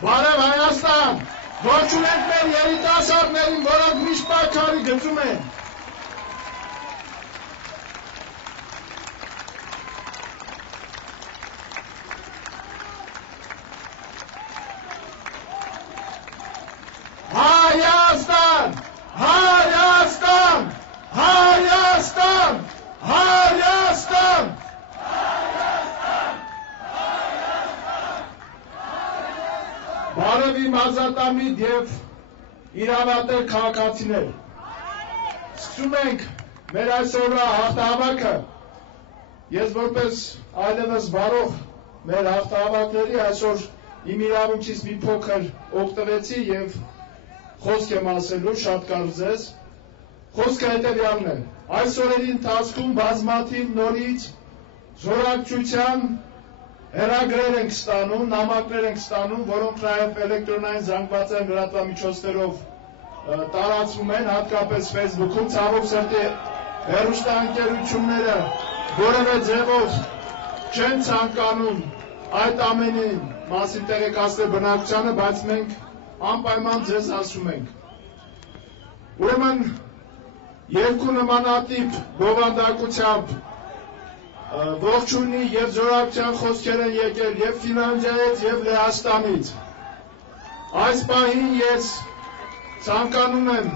Բարև Հայաստան, ողջունենք մեր երիտասարդներին, որոնք միշտ պայքարի գծում են։ Հայաստան, Հայաստան, Հայաստան, Հայաստան։ Բարև իմ ազատամիտ և իրավատեր քաղաքացիներ, սկսում ենք մեր այսօրվա հաղթահավաքը, ես որպես այլևս վարող մեր հաղթահավաքների այսօր իմ իրավունքից մի փոքր օգտվեցի և խոսք եմ ասելու, շատ կարծես, խոսքը հետևյալն է, այս օրերի ընթացքում բազմաթիվ նորից զորակցության հեռագրեր ենք ստանում, նամակներ ենք ստանում, որոնք նաև էլեկտրոնային զանգվածային լրատվամիջոցներով տարածվում են, հատկապես Facebook-ում, ցավոք սրտի հեռուստաընկերությունները որևէ ձևով չեն ցանկանում այդ ամենի մասին տեղեկացնել բնակչությանը, բայց մենք անպայման ձեզ ասում ենք։ Ուրեմն երկու նմանատիպ բովանդակությամբ ողջունի և զորակցության խոսքեր են եկել և Ֆինլանդիայից և Լեհաստանից։ Այս պահին ես ցանկանում եմ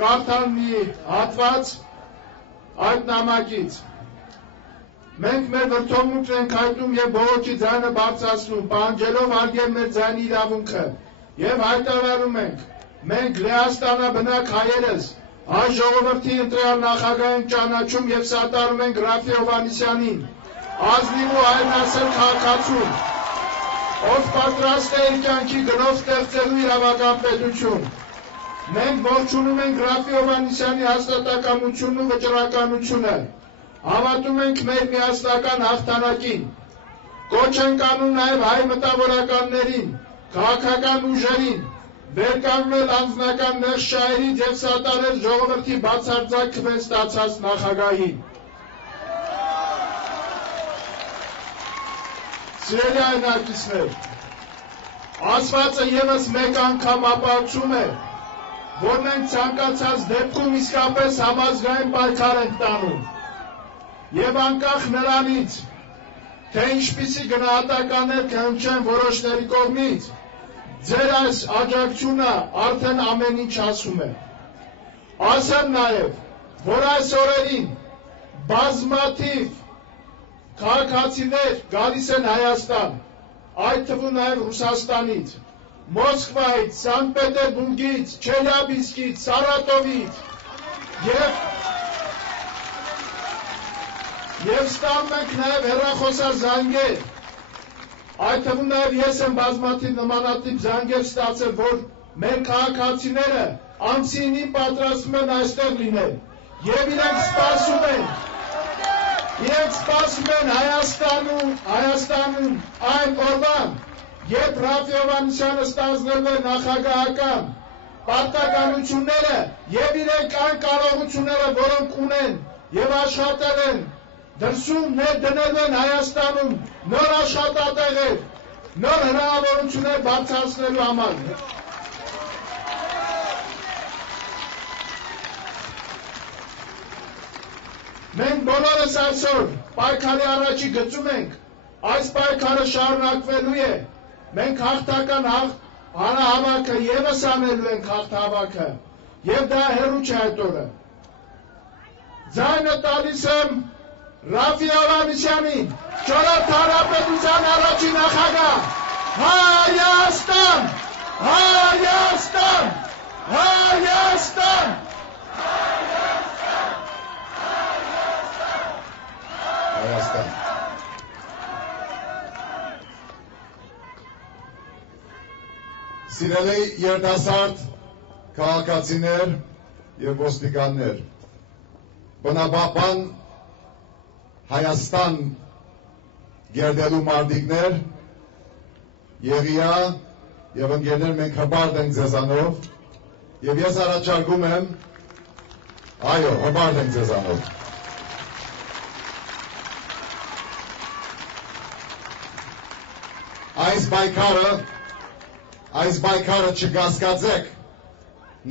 կարդալ մի հատված այդ նամակից։ Մենք մեր վրդովմունքն ենք հայտնում և բողոքի ձայնը բարձրացնում, պահանջելով հարգել մեր ձայնի իրավունքը և հայտարարում ենք, մենք Լեհաստանաբնակ հայերս հայ ժողովրդի ընտրյալ նախագահային ճանաչում և սատարում ենք Ռաֆի Հովհաննիսյանին, ազնիվ ու հայրենասեր քաղաքացուն, ով պատրաստ է իր կյանքի գնով ստեղծելու իրավական պետություն։ Մենք ողջունում ենք Ռաֆի Հովհաննիսյանի հաստատակամությունն ու վճռականությունը, հավատում ենք մեր միասնական հաղթանակին, կոչ ենք անում նաև հայ մտավորականներին, քաղաքական ուժերին, վերկանգնել անձնական նեղ շահերից և սատարել ժողովրդի բացարձակ քվեն ստացած նախագահին։ Սիրելի հայրենակիցներ, ասվածը ևս մեկ անգամ ապացուցում է, որ մենք ցանկացած դեպքում իսկապես համազգային պայքար ենք տանում և անկախ նրանից, թե ինչպիսի գնահատականներ կհնչեն որոշների կողմից, ձեր այս աջակցությունը արդեն ամեն ինչ ասում է։ Ասեմ նաև, որ այս օրերին բազմաթիվ քաղաքացիներ գալիս են Հայաստան, այդ թվում նաև Ռուսաստանից, Մոսկվայից, Սանկտ Պետերբուրգից, Չելյաբինսկից, Սարատովից և ստանում ենք նաև հեռախոսազանգեր, այդ թվում նաև ես եմ բազմաթիվ նմանատիպ զանգեր ստացել, որ մեր քաղաքացիները ամսինին պատրաստվում են այստեղ լինել և իրենք սպասում են Հայաստանում այն օրվան, երբ Ռաֆի Հովհաննիսյանը ստանձնելու է նախագահական պարտականությունները և իրենք այն կարողությունները, որոնք ունեն և աշխատել են դրսում ներդնելու են Հայաստանում նոր աշխատատեղեր, նոր հնարավորություններ բարձրացնելու համար։ Մենք բոլորս այսօր պայքարի առաջի գծում ենք, այս պայքարը շարունակվելու է, մենք հաղթական հանրահավաքը ևս անելու ենք հաղթահավաքը և դա հեռու չէ այդ օրը։ Ձայնը տալիս եմ Ռաֆի Հովհաննիսյանին, Չորրորդ հանրապետության առաջին նախագահ, Հայաստան, Հայաստան, Հայաստան, Հայաստան, Հայաստան։ Սիրելի երիտասարդ քաղաքացիներ եւ ոստիկաններ, բնապահպան Հայաստան գերդելու մարդիկներ, Եղիա եւ ընկերներ, մենք հպարտ ենք ձեզանով եւ ես առաջարկում եմ, այո, հպարտ ենք ձեզանով։ Այս պայքարը չկասկածեք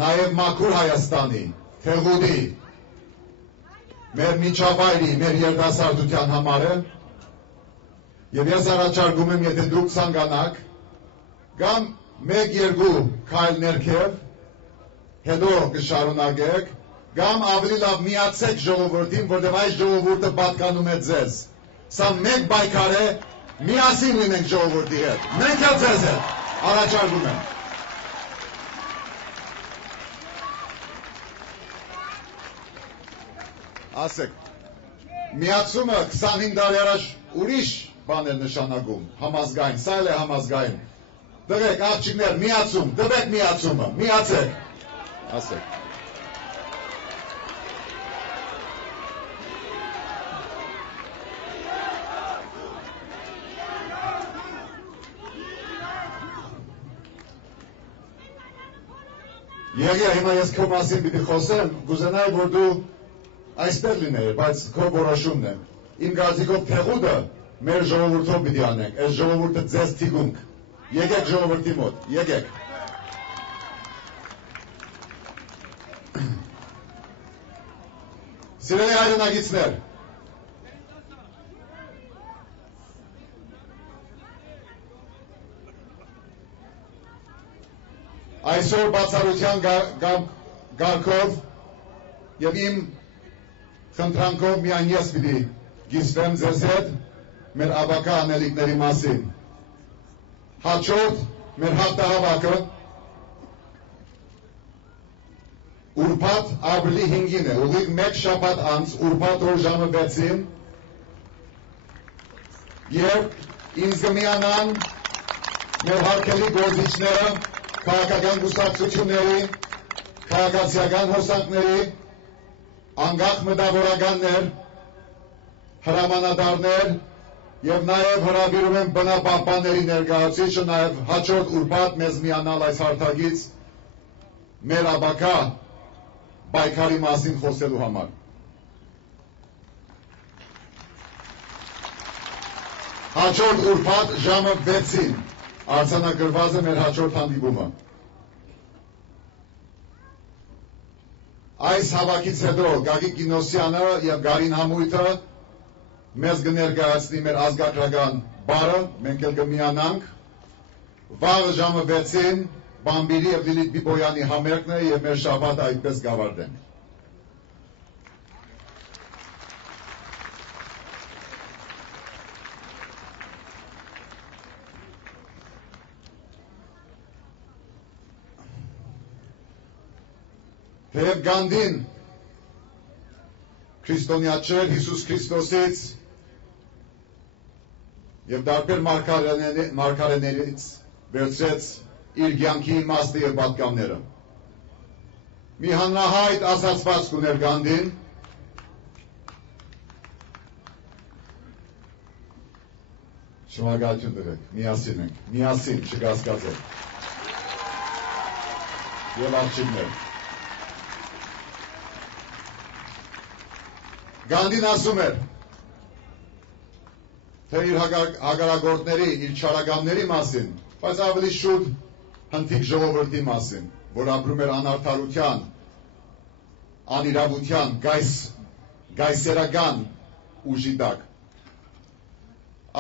նաև մաքուր Հայաստանի, Թեղուտի, մեր միջավայրի, մեր երիտասարդության համար է, եւ ես առաջարկում եմ, եթե դուք ցանկանաք, կամ 1-2 քայլ ներքև, հետո կշարունակեք, կամ ավելի լավ միացեք ժողովրդին, որտեղ այս ժողովուրդը պատկանում է ձեզ։ Սա մեկ պայքար է, միասին լինենք ժողովրդի հետ, մենք էլ ձեզ հետ, առաջարկում եմ։ Ասեք, միացումը 25 տարի առաջ ուրիշ բան էր նշանակում, համազգային, սա էլ է համազգային։ Տվեք, աղջիկներ, միացում, տվեք միացումը, միացեք, ասեք։ Եղիա, հիմա ես քո մասին պիտի խոսեմ, կուզենայի, որ դու այստեղ լինեիր, բայց քո որոշումն է։ Իմ կարծիքով Թեղուտը մեր ժողովուրդով պիտի անենք, այս ժողովուրդը ձեզ թիգունք։ Եկեք ժողովրդի մոտ, եկեք։ Սիրելի հայրենակիցներ, այսօր բացառության գարքով եւ իմ խնդրանքով միայն ես պիտի գիսվեմ ձեզ հետ մեր աբակա անելիքների մասին։ Հաջորդ մեր հաղթահավաքը ուրբաթ ապրիլի 5-ին է, ուղիղ մեկ շաբաթ անց, ուրբաթ օր ժամը 6-ին, եւ ինձ կմիանան մեր հարգելի գործիչները, քաղաքական կուսակցությունների, քաղաքացիական հոսանքների, անկախ մտավորականներ, հրամանատարներ եւ նաեւ հրավիրում եմ բնապահպանների ներկայացուցիչը նաեւ հաջորդ ուրբաթ մեզ միանալ այս հարթակից մեր աբակա պայքարի մասին խոսելու համար։ Հաջորդ ուրբաթ ժամը 6-ին արձանագրված է մեր հաջորդ հանդիպումը։ Այս հավաքից հետո Գագիկ Կինոսյանը եւ Գարին Համույթը մեզ կներկայացնի մեր ազգագրական բարը, մենք էլ կմիանանք։ Վաղը ժամը 6-ին Բամբիրի եւ Լիլիթ Բիբոյանի համերգն է եւ մեր շաբաթը այդպես կավարտենք։ Թեև Գանդին քրիստոնյա չէր Հիսուս Քրիստոսից եւ դարբեր մարգարեներից վերցրեց իր կյանքի իմաստը եւ պատգամները։ Մի հանրահայտ ասացվածք ուներ Գանդին, շնորհակալություն տվեք, միասին ենք, միասին չկասկածեք։ Եվ աղջիկներ։ Գանդին ասում էր, թե իր հակառակորդների, իր չարագամների մասին, բայց ավելի շուտ հնդիկ ժողովրդի մասին, որ ապրում էր անարդարության, անիրավության, գայսերական ուժի տակ։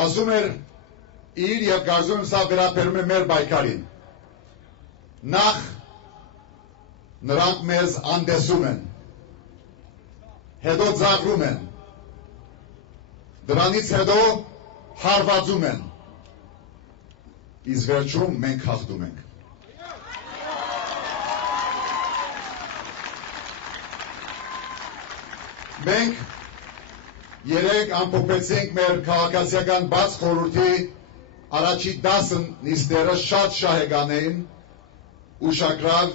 Ասում էր իր եւ կարծում եմ սա վերաբերում է մեր պայքարին։ Նախ նրանք մեզ անտեսում են, հետո ծաղրում են, դրանից հետո հարվածում են, իսկ վերջում մենք հաղթում ենք։ Մենք երեք ամփոփեցինք մեր քաղաքացիական բաց խորհրդի առաջի 10 նիստերը շատ շահեկան էին, ուշագրավ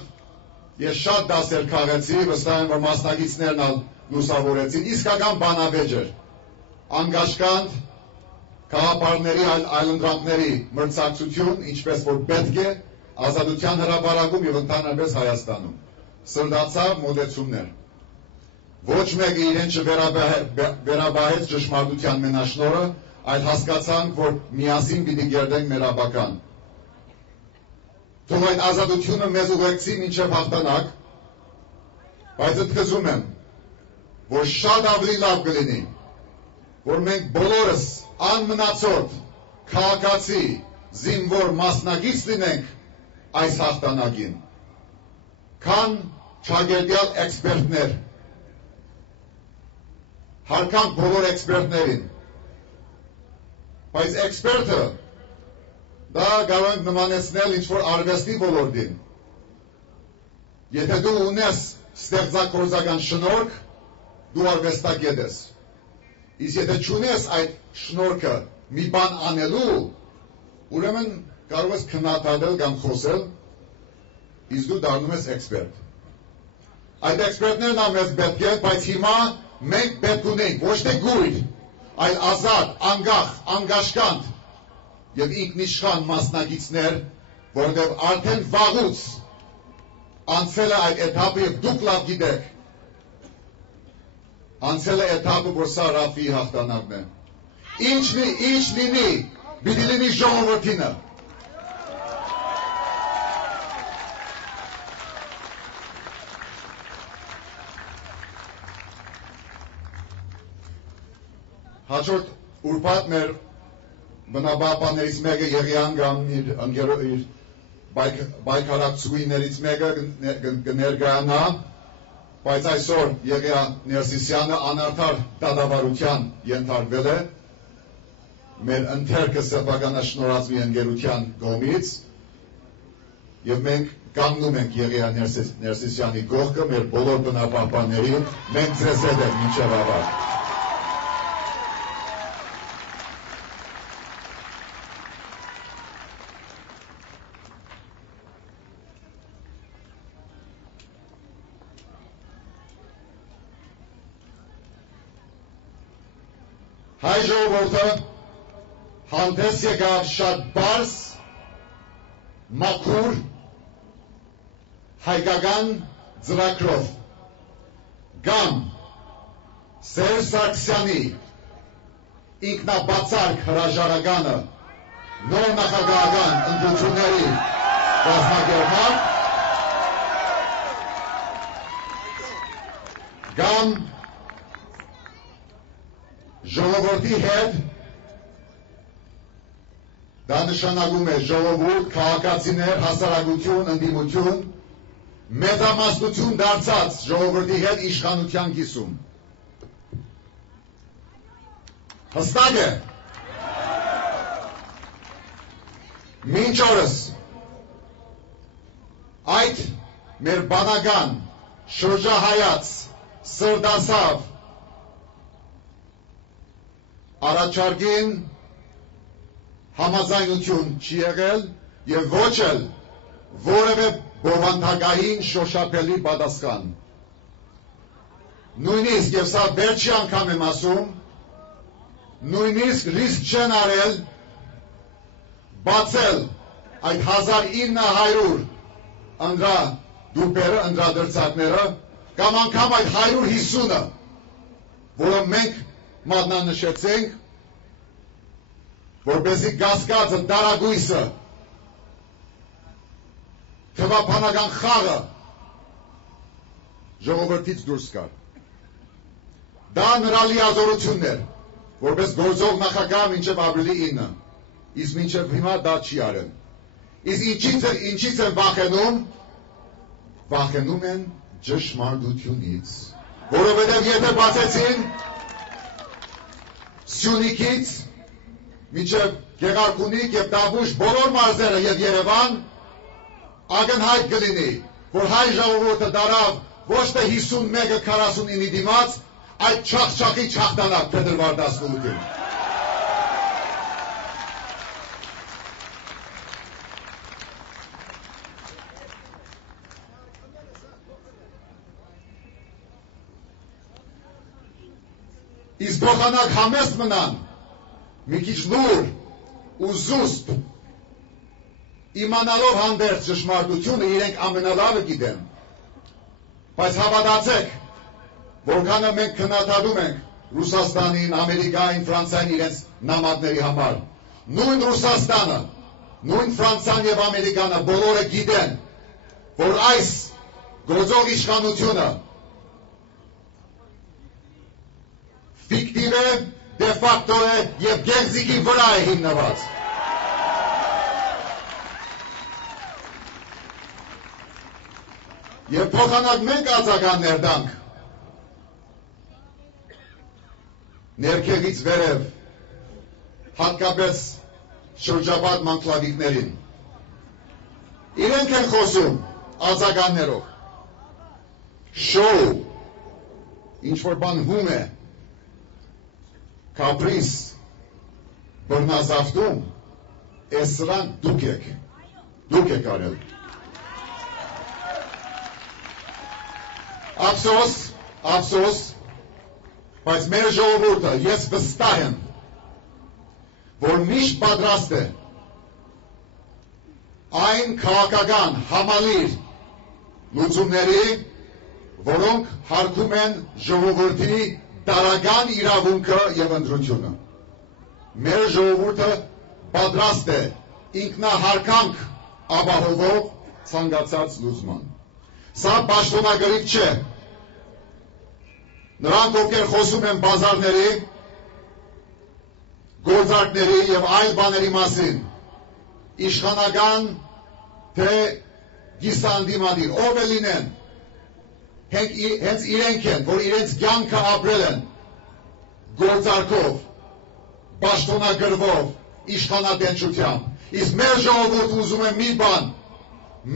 ես շատ դասեր քաղեցի, վստահ եմ, որ մասնակիցներն ալ լուսավորեցին, իսկական բանավեճ էր, անգաշկանդ քաղաքապարների այլընտրանքների մրցակցություն, ինչպես որ պետք է ազատության հրապարակում եւ ընդհանրապես Հայաստանում, սրտացավ մոտեցումներ, ոչ մեկը իրեն չվերաբահեց ճշմարտության մենաշնորհը, այլ հասկացանք, որ միասին պիտի կերտենք մեր ապագան։ Թող այդ ազատությունը մեզ ուղեկցի մինչև հաղթանակ, բայց ընդգծում եմ, որ շատ ավելի լավ կլինի, որ մենք բոլորս անմնացորդ քաղաքացի զինվոր մասնակից լինենք այս հաղթանակին, քան չագերտյալ էքսպերտներ, հարկանք բոլոր էքսպերտներին, բայց էքսպերտը դա կարող ենք նմանեցնել ինչ-որ արվեստի ոլորտին, եթե դու ունես ստեղծագործական շնորհք, դու արվեստագետ ես, իսկ եթե չունես այդ շնորհքը մի բան անելու, ուրեմն կարող ես քննադատել կամ խոսել, իսկ դու դառնում ես էքսպերտ։ Այդ էքսպերտներն մեզ պետք է, բայց հիմա մենք պետք ունենք ոչ թե գույր, այլ ազատ, անկախ, անգաշկանդ եւ ինքնիշխան մասնակիցներ, որովհետեւ արդեն վաղուց անցել է այդ էթափը եւ դուք լավ գիտեք, անցել է էթափը, որ սա Ռաֆիի հաղթանակն է։ Ինչ լինի, պիտի լինի ժողովրդինը։ Հաջորդ ուրբաթ մեր բնաբապաներից մեկը Եղիան կամ իր բայկարակցուիներից մեկը կներկայանա, բայց այսօր Եղիա Ներսիսյանը անարդար դատավարության ենթարկվել է մեր ընթերքը սեփականաշնորհածի ընկերության կողմից եւ մենք կանգնում ենք Եղիա Ներսիսյանի կողքը մեր բոլոր բնապահպանների, մենք ձեզ հետ ենք մինչև ավարտ։ Հայ ժողովուրդը հանդես եկավ շատ բարձ, մաքուր, հայկական ծրագրով, կամ Սերժ Սարգսյանի ինքնաբացարկ հրաժարականը նոր նախագահական ընտրությունների կազմակերպման, կամ ժողովրդի հետ, դա նշանակում է ժողովուրդ, քաղաքացիներ, հասարակություն, ընդդիմություն, մեծամասնություն դարձած ժողովրդի հետ իշխանության կիսում։ Հստակ է։ Մինչ օրս այդ մեր բանական, շրջահայաց, սրտասավ առաջարկին համաձայնություն չի եղել եւ ոչ էլ որևէ բովանդակային շոշափելի պատասխան։ Նույնիսկ եւ սա վերջի անգամ եմ ասում, նույնիսկ ռիսկ չեն արել բացել այդ 1900 ընդրադրծակները կամ անգամ այդ 150-ը, որը մենք մատնանշեցինք, որպեսզի կասկածը, դարագույսը, թվափանական խաղը ժողովրդից դուրս գար։ Դա նրա լիազորությունն էր, որպես գործող նախագահ մինչև ապրիլի 9, իսկ մինչև հիմա դա չի արել։ Իսկ ինչից են վախենում։ Վախենում են ճշմարտությունից, որովհետև եթե բացեցին Սյունիքից մինչև Գեղարքունիք եւ Տավուշ բոլոր մարզերը եւ Երևան, ակնհայտ կլինի, որ հայ ժողովուրդը դարավ ոչ թե 51-ը 49-ի դիմաց, այդ չախչախի չախտանակ փետրվար 18-ին։ Իսկ փոխանակ համեստ մնան, մի քիչ լուր ու զուսպ, իմանալով հանդերձ ճշմարտությունը իրենք ամենալավը գիտեն, բայց հավատացեք, որքանը մենք քննադատում ենք Ռուսաստանին, Ամերիկային, Ֆրանսիային իրենց նամակների համար, նույն Ռուսաստանը, նույն Ֆրանսիան եւ Ամերիկանը բոլորը գիտեն, որ այս գործող իշխանությունը ֆիկտիվ է, դե ֆակտո է եւ գեղձիկի վրա է հիմնված։ Եվ փոխանակ մենք արձագաններ տանք ներքևից վերև, հատկապես շրջապատ մանկլավիկներին։ Իրենք են խոսում արձագաններով։ Շոու, ինչ-որ բան հում է, կապրիս, բռնազավթում, ես սրանք դուք եք արել։ Ափսոս, բայց մեր ժողովուրդը, ես վստահ եմ, որ միշտ պատրաստ է այն քաղաքական համալիր լուծումների, որոնք հարգում են ժողովրդի տարական իրավունքը եւ ընտրությունը։ Մեր ժողովուրդը պատրաստ է ինքնահարկանք ապահովող ցանկացած լուծման։ Սա պաշտոնագրիչ չէ։ Նրանք, ովքեր խոսում են բազարների, գործարքների եւ այլ բաների մասին, իշխանական թե գիսանդիմադիր, ով է լինեն, հենց իրենք են, որ իրենց կյանքը ապրել են գործարքով, պաշտոնագրվով, իշխանատենչությամբ, իսկ մեր ժողովուրդը ուզում է մի բան,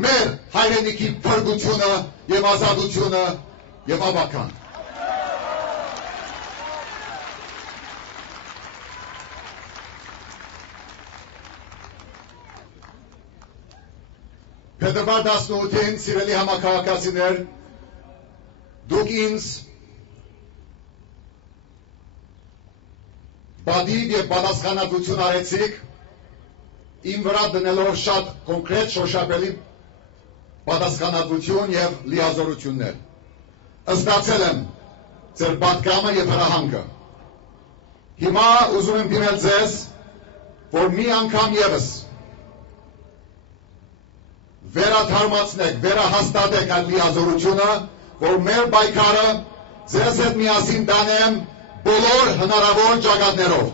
մեր հայրենիքի փրկությունը եւ ազատությունը եւ ավական։ Փետրվար 18-ին, սիրելի համաքաղաքացիներ, դուք ինձ բադիվ եւ պատասխանատվություն արեցիք, իմ վրա դնելով շատ կոնկրետ շոշափելի պատասխանատվություն եւ լիազորություններ։ Ստացել եմ ձեր պատգամը եւ հրահանգը։ Հիմա ուզում եմ դիմել ձեզ, որ մի անգամ եւս վերաթարմացնեք, վերահաստատեք այդ լիազորությունը, որ մեր պայքարը ձեզ հետ միասին տանեմ բոլոր հնարավոր ճակատներով։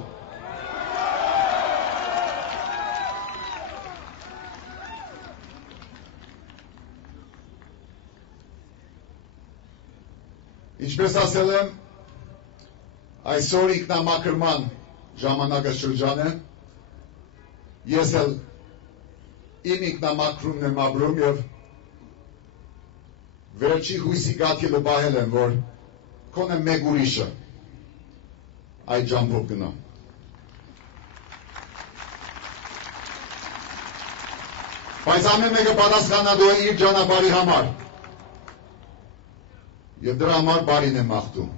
Ինչպես ասել եմ, այսօր ինքնամաքրման ժամանակաշրջան է, ես էլ իմ ինքնամաքրումն եմ ապրում եւ վերջի հույսի գաթիլը պահել եմ, որ կոնե մեկ ուրիշը այդ ճամփով գնա։ Բայց ամեն մեկը պատասխանատու է իր ճանապարհի համար։ Եվ դրա համար բարին եմ մաղթում։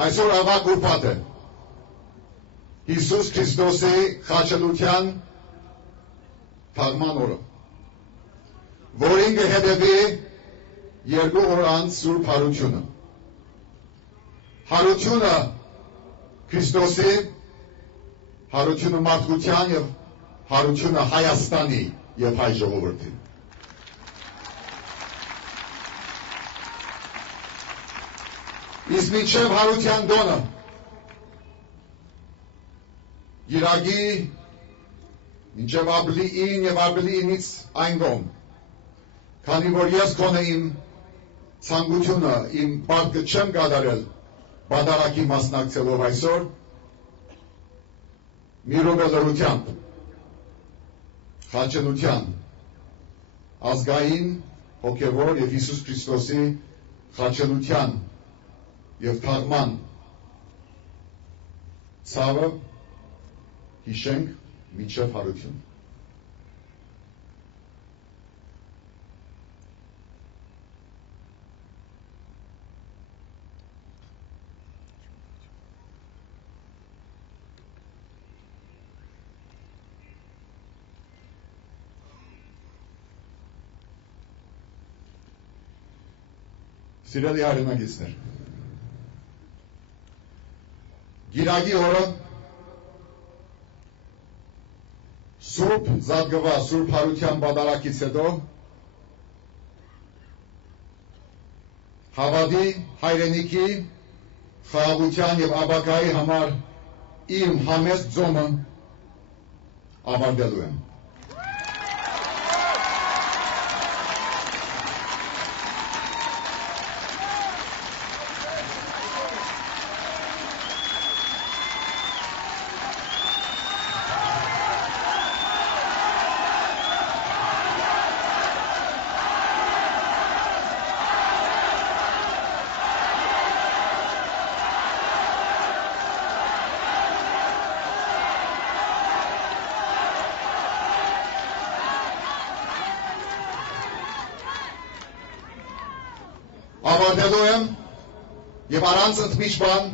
Այսօր ավակ ուրբաթ է Հիսուս Քրիստոսի խաչելության թաղման օրը, որին կհետևի 2 օր անց Սուրբ Հարությունը։ Հարությունը Քրիստոսի, հարությունը մարդկության եւ հարությունը Հայաստանի եւ հայ ժողովրդի։ Իսկ մինչև հարության դոնը Իրագի մինչև ապրիլի 9 եւ ապրիլի 9-ից այն կողմ, քանի որ ես կոնե իմ ցանկությունը, իմ պարտքը չեմ կատարել բادرակի մասնակցելով այսօր, մի րոպե լրությամբ, խաչելության, ազգային, հոգևոր եւ Հիսուս Քրիստոսի խաչելության և թաղման ցավը հիշենք մինչև հարություն։ Սիրելի հայրենակիցներ, գիրագի օրը Սուրբ Զատգվա Սուրբ Հարության պատարագից հետո հավատի, հայրենիքի, խաղաղության և ապագայի համար իմ համեստ ձոմը ավարտելու եմ։ Ավարտելու եմ և առանց ընդմիջման,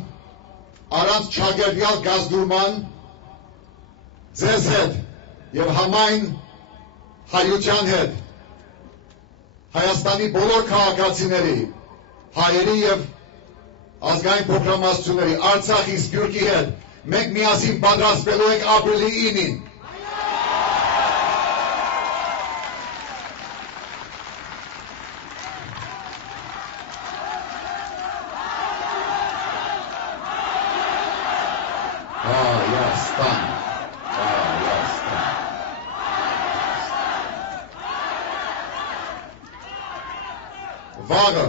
առանց չագերտյալ գազդուրման ձեզ հետ և համայն հայության հետ Հայաստանի բոլոր քաղաքացիների, հայերի և ազգային փոքրամասնությունների, Արցախի, Սփյուռքի հետ մենք միասին պատրաստվելու ենք ապրիլի 9-ին։ Վաղը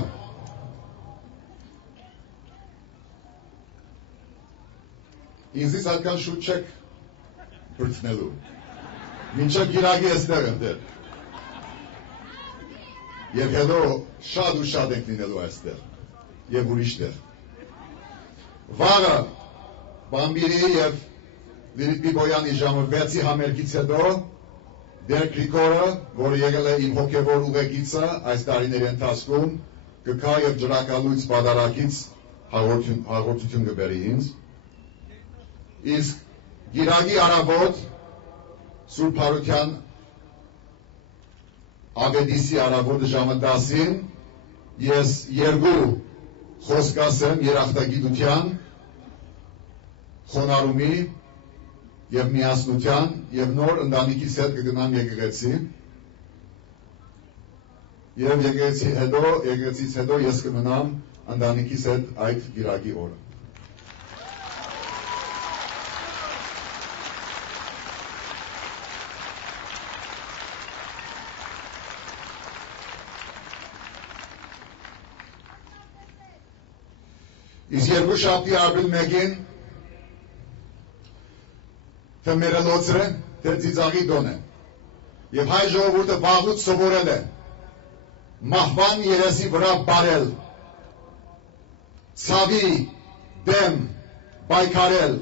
ինձից այդքան շուտ չեք բրցնելու, մինչև գիրագի էստեղ եմ դեր, և հետո շատ ու շատ ենք լինելու այստեղ, և ուրիշ տեղ։ Վաղը Բամբիրի և Լիլիթ Բիբոյանի ժամը 6-ի համերգից հետո Դեր Գրիգորը, որը եղել է իմ հոգևոր ուղեկիցը այս տարիների ընթացքում, կգա և ջրակալույց պատարագից հաղորդություն կբերի ինձ։ Իսկ գիրագի առավոտ Սուրբ Հարության Աբեդիսի առավոտը ժամը 10-ին ես երկու խոսք ասեմ երախտագիտության, խոնարհումի և միասնության և նոր ընտանիքիս հետ կգնամ եկեղեցի և եկեղեցից հետո ես կմնամ ընտանիքիս հետ այդ գիրագի օրը։ Իսկ երկուշաբթի ապրիլ 1-ին թե մերելոց է, թե ծիծաղի դոն է։ Եվ հայ ժողովուրդը վաղուց սովորել է մահվան երեսի վրա բարել, ցավի դեմ պայքարել,